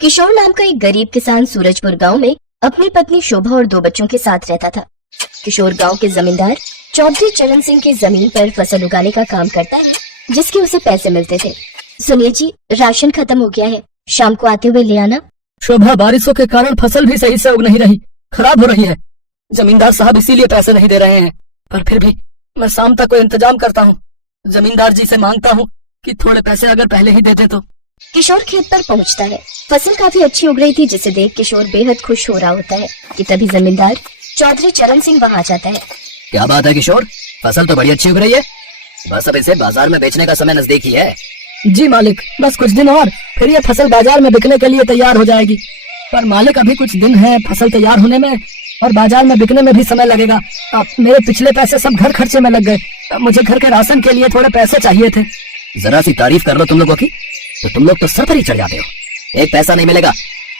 किशोर नाम का एक गरीब किसान सूरजपुर गांव में अपनी पत्नी शोभा और 2 बच्चों के साथ रहता था। किशोर गांव के जमींदार चौधरी चरण सिंह की जमीन पर फसल उगाने का काम करता है, जिसके उसे पैसे मिलते थे। सुनिए जी, राशन खत्म हो गया है, शाम को आते हुए ले आना। शोभा, बारिशों के कारण फसल भी सही से उग नहीं रही, खराब हो रही है। जमींदार साहब इसीलिए पैसे नहीं दे रहे हैं, पर फिर भी मैं शाम तक कोई इंतजाम करता हूँ। जमींदार जी से मांगता हूँ कि थोड़े पैसे अगर पहले ही देते तो। किशोर खेत पर पहुंचता है। फसल काफी अच्छी उग रही थी, जिसे देख किशोर बेहद खुश हो रहा होता है कि तभी जमींदार चौधरी चरण सिंह वहां आ जाता है। क्या बात है किशोर, फसल तो बड़ी अच्छी उग रही है, बस अब इसे बाजार में बेचने का समय नजदीक ही है। जी मालिक, बस कुछ दिन और फिर ये फसल बाजार में बिकने के लिए तैयार हो जाएगी। पर मालिक, अभी कुछ दिन है फसल तैयार होने में और बाजार में बिकने में भी समय लगेगा। मेरे पिछले पैसे सब घर खर्चे में लग गए। मुझे घर के राशन के लिए थोड़े पैसे चाहिए थे। जरा सी तारीफ कर लो तुम लोगों की, तो तुम लोग तो सर पर ही चढ़ जाते हो। एक पैसा नहीं मिलेगा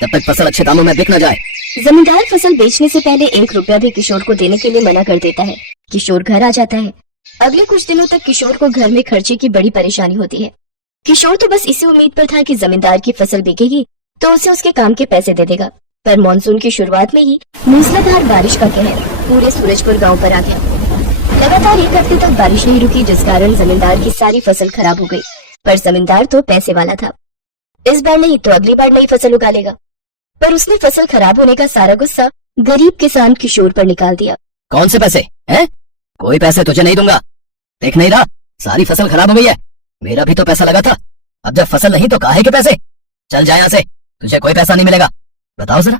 जब तक फसल अच्छे दामों में बिक न जाए। जमींदार फसल बेचने से पहले 1 रुपया भी किशोर को देने के लिए मना कर देता है। किशोर घर आ जाता है। अगले कुछ दिनों तक किशोर को घर में खर्चे की बड़ी परेशानी होती है। किशोर तो बस इसी उम्मीद पर था कि जमींदार की फसल बिकेगी तो उसे उसके काम के पैसे दे देगा, पर मानसून की शुरुआत में ही मूसलाधार बारिश का कहर पूरे सूरजपुर गांव पर आ गया। लगातार 1 हफ्ते तक बारिश नहीं रुकी, जिस कारण जमींदार की सारी फसल खराब हो गई। पर जमींदार तो पैसे वाला था, इस बार नहीं तो अगली बार नई फसल उगा लेगा। पर उसने फसल खराब होने का सारा गुस्सा गरीब किसान किशोर पर निकाल दिया। कौन से पैसे हैं? कोई पैसे तुझे नहीं दूंगा। देख नहीं रहा सारी फसल खराब हो गई है, मेरा भी तो पैसा लगा था। अब जब फसल नहीं तो काहे के पैसे? चल जा यहाँ से, तुझे कोई पैसा नहीं मिलेगा। बताओ जरा,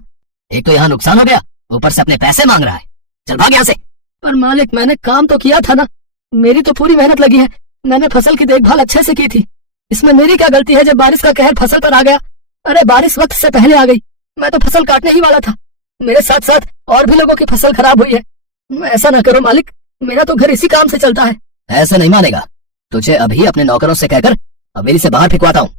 एक तो यहाँ नुकसान हो गया, ऊपर से अपने पैसे मांग रहा है। चल भाग यहाँ से। पर मालिक, मैंने काम तो किया था ना, मेरी तो पूरी मेहनत लगी है। मैंने फसल की देखभाल अच्छे से की थी, इसमें मेरी क्या गलती है जब बारिश का कहर फसल पर आ गया? अरे बारिश वक्त से पहले आ गई, मैं तो फसल काटने ही वाला था। मेरे साथ साथ और भी लोगों की फसल खराब हुई है। ऐसा ना करो मालिक, मेरा तो घर इसी काम से चलता है। ऐसे नहीं मानेगा, तुझे अभी अपने नौकरों से कहकर हवेली से बाहर फेंकवाता हूँ।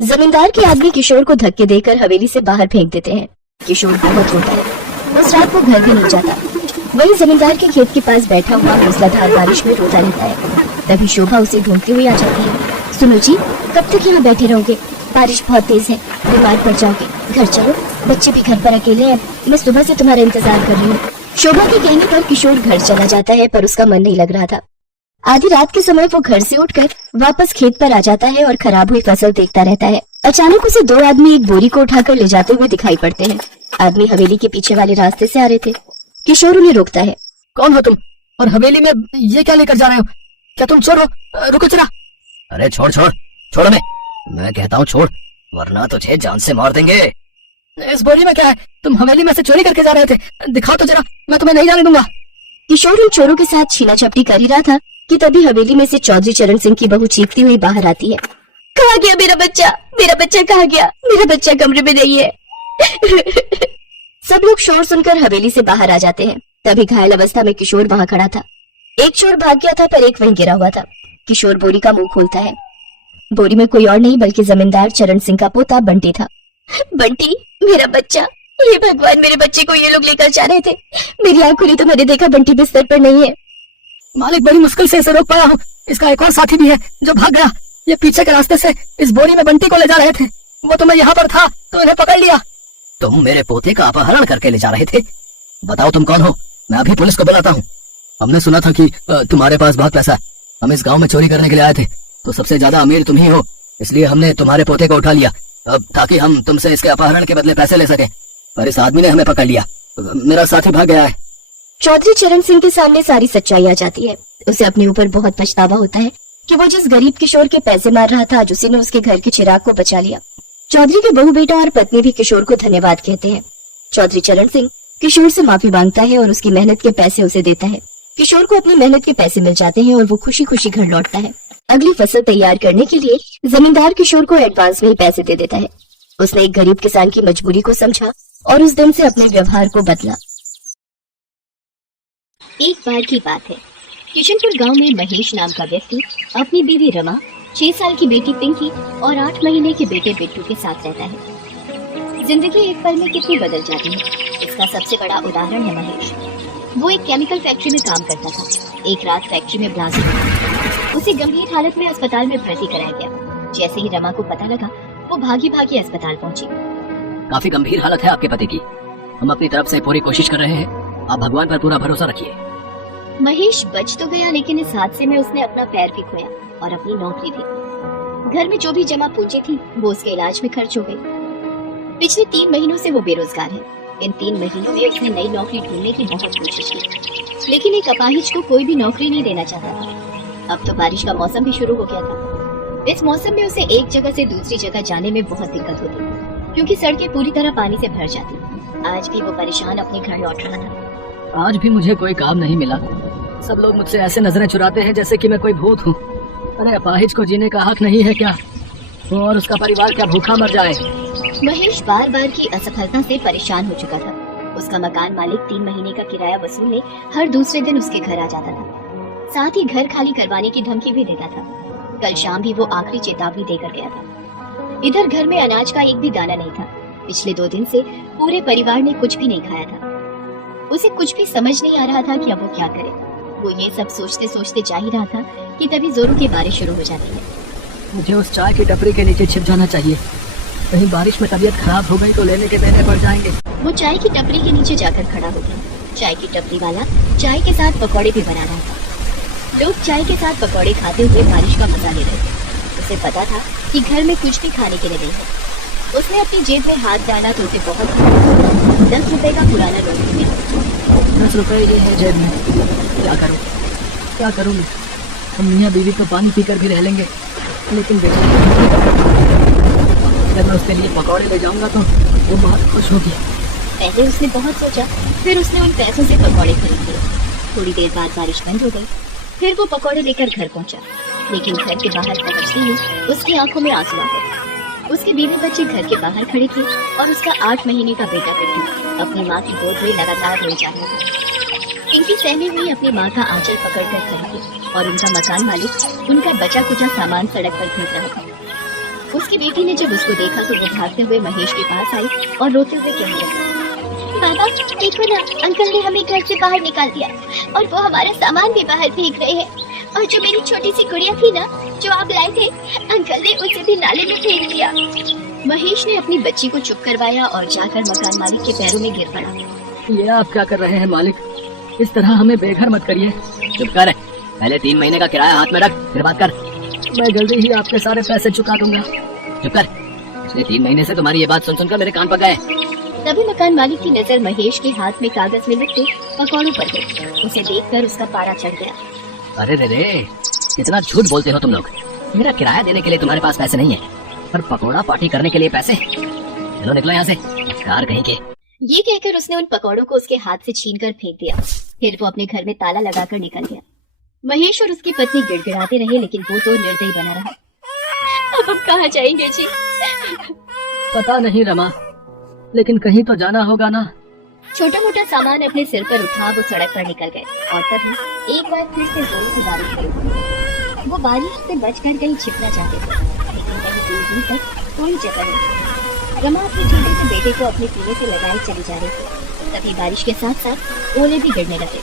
जमींदार के आदमी किशोर को धक्के देकर हवेली से बाहर फेंक देते हैं। किशोर बहुत रोता है, उस रात वो घर भी नहीं जाता। वही जमींदार के खेत के पास बैठा हुआ मूसलाधार बारिश में रोता रहता है। तभी शोभा उसे ढूंढती हुई आ जाती है। सुनो जी, कब तक यहाँ बैठे रहोगे? बारिश बहुत तेज है, बीमार पड़ जाओगे। घर चलो, बच्चे भी घर पर अकेले हैं, मैं सुबह से तुम्हारा इंतजार कर रही हूँ। शोभा के कहने पर किशोर घर चला जाता है, पर उसका मन नहीं लग रहा था। आधी रात के समय वो घर से उठकर वापस खेत पर आ जाता है और खराब हुई फसल देखता रहता है। अचानक उसे 2 आदमी एक बोरी को उठाकर ले जाते हुए दिखाई पड़ते हैं। आदमी हवेली के पीछे वाले रास्ते से आ रहे थे। किशोर उन्हें रोकता है। कौन हो तुम, और हवेली में ये क्या लेकर जा रहे हो? क्या तुम चोर हो? रुको जरा। अरे छोड़ छोड़ छोड़, मैं कहता हूँ छोड़, वरना तुझे जान से मार देंगे। इस बोरी में क्या है? तुम हवेली में से चोरी करके जा रहे थे, दिखाओ तो जरा, मैं तुम्हें नहीं जाने दूंगा। किशोर उन चोरों के साथ छीना झपटी कर ही रहा था कि तभी हवेली में से चौधरी चरण सिंह की बहू चीखती हुई बाहर आती है। कहाँ गया मेरा बच्चा? मेरा बच्चा कहाँ गया? मेरा बच्चा कमरे में नहीं है। सब लोग शोर सुनकर हवेली से बाहर आ जाते हैं। तभी घायल अवस्था में किशोर वहाँ खड़ा था। एक चोर भाग गया था, पर एक वहीं गिरा हुआ था। किशोर बोरी का मुंह खोलता है। बोरी में कोई और नहीं बल्कि जमींदार चरण सिंह का पोता बंटी था। बंटी, मेरा बच्चा! ये भगवान, मेरे बच्चे को ये लोग लेकर जा रहे थे। मेरी आँख खुली तो मैंने देखा बंटी बिस्तर पर नहीं है। मालिक, बड़ी मुश्किल से इसे रोक पाया हूँ। इसका एक और साथी भी है जो भाग गया। ये पीछे के रास्ते से इस बोरी में बंटी को ले जा रहे थे। वो तो मैं यहाँ पर था तो इन्हें पकड़ लिया। तुम मेरे पोते का अपहरण करके ले जा रहे थे? बताओ तुम कौन हो, मैं अभी पुलिस को बुलाता हूँ। हमने सुना था कि तुम्हारे पास बहुत पैसा है। हम इस गांव में चोरी करने के लिए आए थे, तो सबसे ज्यादा अमीर तुम ही हो, इसलिए हमने तुम्हारे पोते को उठा लिया ताकि हम तुमसे इसके अपहरण के बदले पैसे ले सके। पर इस आदमी ने हमें पकड़ लिया, मेरा साथी भाग गया है। चौधरी चरण सिंह के सामने सारी सच्चाई आ जाती है। उसे अपने ऊपर बहुत पछतावा होता है कि वो जिस गरीब किशोर के पैसे मार रहा था, आज उसी ने उसके घर के चिराग को बचा लिया। चौधरी के बहू बेटा और पत्नी भी किशोर को धन्यवाद कहते हैं। चौधरी चरण सिंह किशोर से माफी मांगता है और उसकी मेहनत के पैसे उसे देता है। किशोर को अपनी मेहनत के पैसे मिल जाते हैं और वो खुशी खुशी घर लौटता है। अगली फसल तैयार करने के लिए जमींदार किशोर को एडवांस में ही पैसे दे देता है। उसने एक गरीब किसान की मजबूरी को समझा और उस दिन से अपने व्यवहार को बदला। एक बार की बात है, किशनपुर गांव में महेश नाम का व्यक्ति अपनी बीवी रमा, 6 साल की बेटी पिंकी और 8 महीने के बेटे बिट्टू के साथ रहता है। जिंदगी एक पल में कितनी बदल जाती है, इसका सबसे बड़ा उदाहरण है महेश। वो एक केमिकल फैक्ट्री में काम करता था। एक रात फैक्ट्री में ब्लास्ट हुआ। उसे गंभीर हालत में अस्पताल में भर्ती कराया गया। जैसे ही रमा को पता लगा, वो भागी भागी अस्पताल पहुंची। काफी गंभीर हालत है आपके पति की। हम अपनी तरफ से पूरी कोशिश कर रहे हैं, आप भगवान पर पूरा भरोसा रखिए। महेश बच तो गया, लेकिन इस हादसे में उसने अपना पैर भी खोया और अपनी नौकरी भी। घर में जो भी जमा पूंजी थी वो उसके इलाज में खर्च हो गई। पिछले 3 महीनों से वो बेरोजगार है। इन 3 महीनों में उसने नई नौकरी ढूंढने की बहुत कोशिश की, लेकिन एक अपाहिज को कोई भी नौकरी नहीं देना चाहता था। अब तो बारिश का मौसम भी शुरू हो गया था। इस मौसम में उसे एक जगह से दूसरी जगह जाने में बहुत दिक्कत होती, क्योंकि सड़कें पूरी तरह पानी से भर जाती। आज भी वो परेशान अपने घर लौट रहा था। आज भी मुझे कोई काम नहीं मिला। सब लोग मुझसे ऐसे नजरें चुराते हैं जैसे कि मैं कोई भूत हूँ। अरे अपाहिज को जीने का हक नहीं है क्या? वो और उसका परिवार क्या भूखा मर जाए? महेश बार बार की असफलता से परेशान हो चुका था। उसका मकान मालिक 3 महीने का किराया वसूलने हर दूसरे दिन उसके घर आ जाता था। साथ ही घर खाली करवाने की धमकी भी देता था। कल शाम भी वो आखिरी चेतावनी देकर गया था। इधर घर में अनाज का एक भी दाना नहीं था। पिछले 2 दिन से पूरे परिवार ने कुछ भी नहीं खाया था। उसे कुछ भी समझ नहीं आ रहा था कि अब वो क्या करे। वो ये सब सोचते सोचते जा ही रहा था कि तभी जोरों की बारिश शुरू हो जाती है। मुझे उस चाय की टपरी के नीचे छिप जाना चाहिए। कहीं बारिश में तबीयत खराब हो गई तो लेने के देने पड़ जाएंगे। वो चाय की टपरी के नीचे जाकर खड़ा हो गया। चाय की टपरी वाला चाय के साथ पकौड़े भी बना रहा था। लोग चाय के साथ पकौड़े खाते हुए बारिश का मजा ले रहे थे। उसे पता था कि घर में कुछ भी खाने के लिए नहीं है। उसने अपनी जेब में हाथ डाला तो उसे बहुत 10 रुपए का पुराना नोट मिला। 10 रुपए ये है जेब में। क्या करूँ मैं? हम मियाँ बीवी तो पानी पीकर भी रह लेंगे, लेकिन अगर मैं उसके लिए पकौड़े ले जाऊंगा तो वो बहुत खुश होगी। पहले उसने बहुत सोचा, फिर उसने उन पैसों से पकौड़े खरीद लिए। थोड़ी देर बाद बारिश बंद हो गई। फिर वो पकौड़े लेकर घर पहुंचा, लेकिन घर के बाहर पहुंचते ही उसकी आंखों में आंसू आ गए। उसके बीवी बच्चे घर के बाहर खड़े थे और उसका 8 महीने का बेटा पिंटू अपनी माँ की गोद में लगातार रोए जा रहा था। पिंकी सहमी हुई अपनी माँ का आंचल पकड़कर खड़ी थी और उनका मकान मालिक उनका बचा कुचा सामान सड़क पर फेंक रहा था। उसकी बेटी ने जब उसको देखा तो वो भागते हुए महेश के पास आई और रोते हुए कहने लगी, बाबा देखो ना, अंकल ने हमें घर से बाहर निकाल दिया और वो हमारा सामान भी बाहर फेंक रहे हैं। और जो मेरी छोटी सी गुड़िया थी ना, जो आप लाए थे, अंकल ने उसे भी नाले में फेंक दिया। महेश ने अपनी बच्ची को चुप करवाया और जाकर मकान मालिक के पैरों में गिर पड़ा। ये आप क्या कर रहे हैं मालिक? इस तरह हमें बेघर मत करिए। चुप कर, पहले 3 महीने का किराया हाथ में रख, फिर बात कर। मैं जल्दी ही आपके सारे पैसे चुका दूंगा। चुप कर, पिछले 3 महीने से तुम्हारी ये बात सुन सुनकर मेरे कान पक गए। तभी मकान मालिक की नजर महेश के हाथ में कागज में लिखे पकौड़ों पर गई। उसे देखकर उसका पारा चढ़ गया। अरे रे, कितना झूठ बोलते हो तुम लोग। मेरा किराया देने के लिए तुम्हारे पास पैसे नहीं है, पर पकौड़ा पार्टी करने के लिए पैसे। चलो निकलो यहाँ से, कार कहीं के। ये कहकर उसने उन पकौड़ों को उसके हाथ से छीनकर फेंक दिया। फिर वो अपने घर में ताला लगाकर निकल गया। महेश और उसकी पत्नी गिड़गिड़ाते रहे, लेकिन वो तो निर्दयी बना रहा। अब हम कहाँ जाएंगे जी? पता नहीं रमा, लेकिन कहीं तो जाना होगा ना। छोटा मोटा सामान अपने सिर पर उठा वो सड़क पर निकल गए और तभी एक बार फिर से जोरों की बारिश हुई। वो बारिश से बचकर कहीं छिपना चाहते थे, लेकिन कहीं दूर दूर तक कोई जगह नहीं। रमा अपने छोटे से बेटे को अपने सीने से लगाए चली जा रही थी। तभी बारिश के साथ साथ ओले भी गिरने लगे।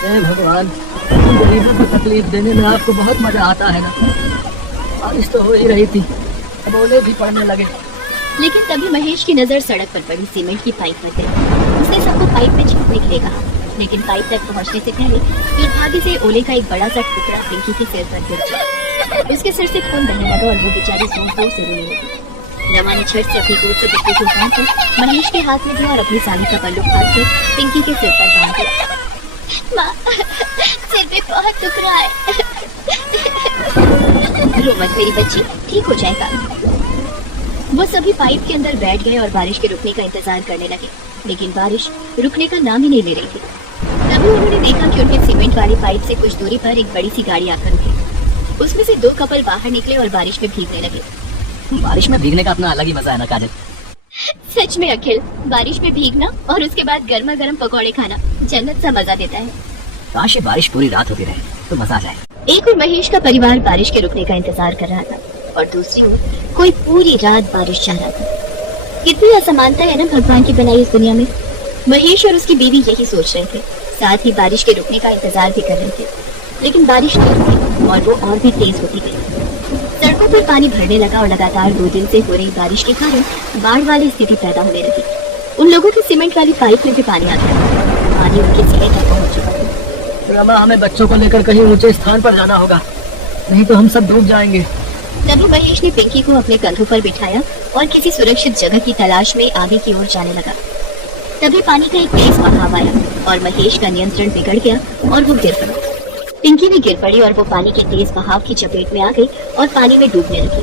हे भगवान, गरीबों को तकलीफ देने में आपको बहुत मजा आता है ना। बारिश तो हो ही रही थी, अब ओले भी पड़ने लगे। लेकिन तभी महेश की नजर सड़क पर पड़ी सीमेंट की पाइप पर गई। उसने सबको पाइप में छिपने के लिए कहा, लेकिन पाइप तक पहुंचने से पहले दुर्भाग्य से ओले का एक बड़ा सा टुकड़ा पिंकी के सिर पर गिर गया। उसके सिर से खून बहने लगा और वो बेचारी जोर-जोर से रोने लगी। रमा ने झट से अपनी दूध से बिस्कुट को उठाकर महेश के हाथ में दिया और अपनी साड़ी का पल्लू उठाकर पिंकी के सिर पर बांध दिया। माँ, सिर पे बहुत दुख रहा है। रो मत मेरी बच्ची, ठीक हो जाएगा। वो सभी पाइप के अंदर बैठ गए और बारिश के रुकने का इंतजार करने लगे, लेकिन बारिश रुकने का नाम ही नहीं ले रही थी। तभी उन्होंने देखा कि उनके सीमेंट वाली पाइप से कुछ दूरी पर एक बड़ी सी गाड़ी आकर रुकी। उसमें से 2 कपल बाहर निकले और बारिश में भीगने लगे। बारिश में भीगने का अपना अलग ही मजा है ना काजल। सच में अखिल, बारिश में भीगना और उसके बाद गर्मा गर्म पकौड़े खाना जन्नत सा मजा देता है। काश ये बारिश पूरी रात होती रहे तो मजा आ जाए। एक और महेश का परिवार बारिश के रुकने का इंतजार कर रहा था और दूसरी ओर कोई पूरी रात बारिश चाह रहा था। कितनी असमानता है ना भगवान की बनाई इस दुनिया में। महेश और उसकी बीवी यही सोच रहे थे, साथ ही बारिश के रुकने का इंतजार भी कर रहे थे। लेकिन बारिश नहीं रुकी और वो और भी तेज होती गई। सड़कों पर पानी भरने लगा और लगातार 2 दिन से हो रही बारिश के कारण बाढ़ वाली स्थिति पैदा होने लगी। उन लोगों की सीमेंट वाली पाइप में भी पानी आ गया। पानी उनके सीने तक पहुंच चुका था। रमा, हमें बच्चों को लेकर कहीं ऊंचे स्थान पर जाना होगा, नहीं तो हम सब डूब जाएंगे। तभी महेश ने पिंकी को अपने कंधों पर बिठाया और किसी सुरक्षित जगह की तलाश में आगे की ओर जाने लगा। तभी पानी का एक तेज बहाव आया और महेश का नियंत्रण बिगड़ गया और वो गिर पड़ा। पिंकी भी गिर पड़ी और वो पानी के तेज बहाव की चपेट में आ गई और पानी में डूबने लगी।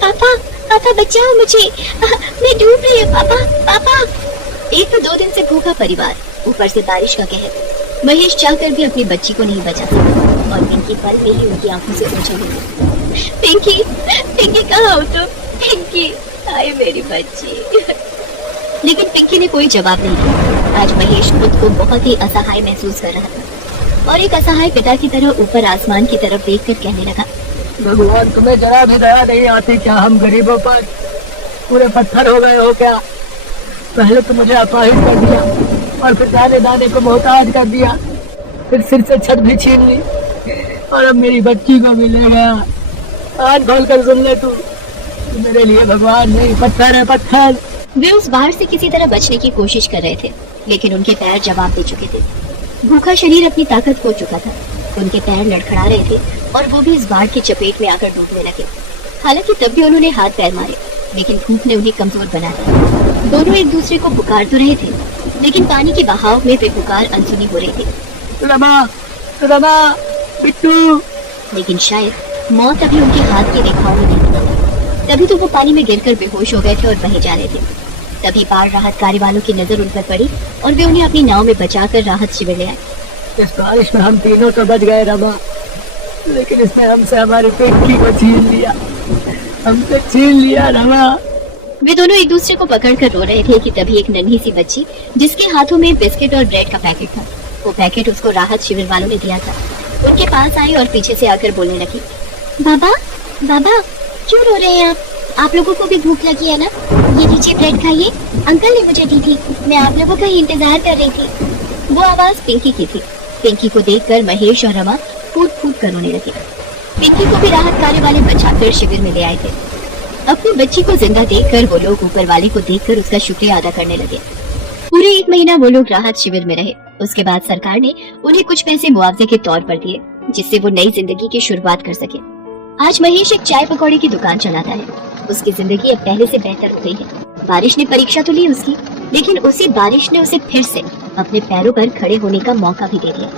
पापा, पापा बचाओ मुझे, मैं डूब रही हूँ पापा, पापा। एक तो 2 दिन से भूखा परिवार, ऊपर से बारिश का कहर। महेश चाहकर भी अपनी बच्ची को नहीं बचा सका और पिंकी पल में ही उनकी आंखों से ओझल हो गई। पिंकी, पिंकी कहाँ हो तुम? पिंकी, हाय मेरी बच्ची। लेकिन पिंकी ने कोई जवाब नहीं दिया। आज महेश खुद को बहुत ही असहाय महसूस कर रहा था और एक असहाय पिता की तरह ऊपर आसमान की तरफ देखकर कहने लगा, भगवान, तुम्हें जरा भी दया नहीं आती क्या? हम गरीबों पर पूरे पत्थर हो गए हो क्या? पहले तो मुझे अपाहिज कर दिया और फिर दाने दाने को मोहताज कर दिया, फिर सिर से छत भी छीन ली और अब मेरी बच्ची को भी ले गया। कान खोल कर सुन ले, तू मेरे लिए भगवान नहीं, पत्थर है पत्थर। वे उस बाढ़ से किसी तरह बचने की कोशिश कर रहे थे, लेकिन उनके पैर जवाब दे चुके थे। भूखा शरीर अपनी ताकत खो चुका था। उनके पैर लड़खड़ा रहे थे और वो भी इस बाढ़ की चपेट में आकर डूबने लगे। हालांकि तब भी उन्होंने हाथ पैर मारे, लेकिन धूप ने उन्हें कमजोर बना दिया। दोनों एक दूसरे को पुकार तो रहे थे, लेकिन पानी के बहाव में वे पुकार अनसुनी हो रही थी। रमा, रमा, बिट्टू। लेकिन शायद मौत अभी उनके हाथ की रेखाओं में नहीं थी। तभी तो वो पानी में गिरकर बेहोश हो गए थे और बहे जा रहे थे। तभी बाढ़ राहत कार्य वालों की नजर उन पर पड़ी और वे उन्हें अपनी नाव में बचाकर राहत शिविर ले आए। इस बारिश में हम तीनों तो बच गए रमा, लेकिन इसने हमसे हमारी पिंकी को छीन लिया, हमसे छीन लिया रमा। वे दोनों एक दूसरे को पकड़कर रो रहे थे कि तभी एक नन्ही सी बच्ची, जिसके हाथों में बिस्किट और ब्रेड का पैकेट था, वो पैकेट उसको राहत शिविर वालों ने दिया था, उनके पास आई और पीछे से आकर बोलने लगी, बाबा, बाबा, क्यों रो रहे हैं आप लोगों को भी भूख लगी है ना? ये लीजिए ब्रेड खाइए, अंकल ने मुझे दी थी, मैं आप लोगों का ही इंतजार कर रही थी। वो आवाज पिंकी की थी। पिंकी को देखकर महेश और रमा फूट फूट कर रोने लगे। पिंकी को भी राहत कार्य वाले बचाकर शिविर में ले आए थे। अपनी बच्ची को जिंदा देखकर वो लोग ऊपर वाले को देखकर उसका शुक्रिया अदा करने लगे। पूरे 1 महीना वो लोग राहत शिविर में रहे। उसके बाद सरकार ने उन्हें कुछ पैसे मुआवजे के तौर पर दिए, जिससे वो नई जिंदगी की शुरुआत कर सके। आज महेश एक चाय पकौड़े की दुकान चलाता है। उसकी जिंदगी अब पहले से बेहतर हो गई है। बारिश ने परीक्षा तो ली उसकी, लेकिन उसी बारिश ने उसे फिर से अपने पैरों पर खड़े होने का मौका भी दे दिया।